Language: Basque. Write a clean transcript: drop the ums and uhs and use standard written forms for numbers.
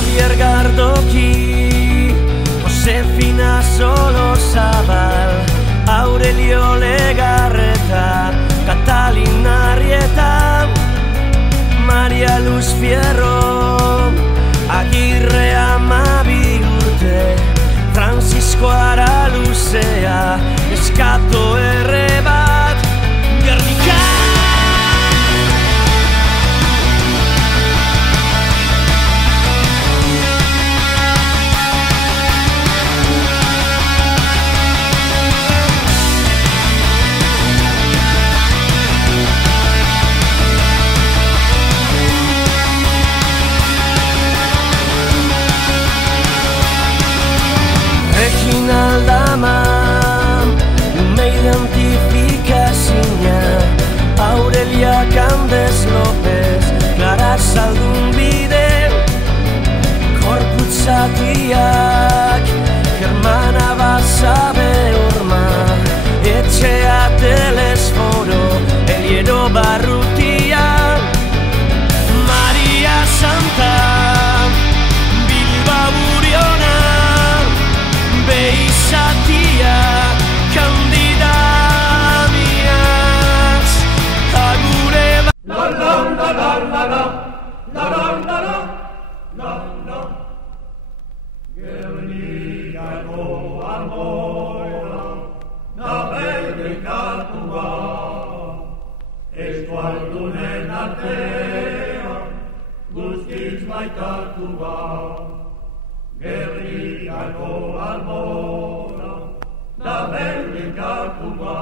Javier Gardoki, Josefina Solozabal, Aurelio Legarreta, Catalina Arrieta, Maria Luz Fierro, Agirre Amabi urte, Francisco Araluzea, Eskato erre bat, Gernika. Aldama, me identifikazina, Aurelia Candes López, Clara Zaldunbide, Korputzatiak, Germana Basabe Urma, Etxea Telesforo, Eliero Barrutia, Maria Santa, Bilbao Uriona, Beisatia, Candida Miaz, Agure la la la la la la la la la la la Gernikako almoira, da belgikatua, eskualdunen artea, guztiz maitatua. Gernikako almora, da belgikatua.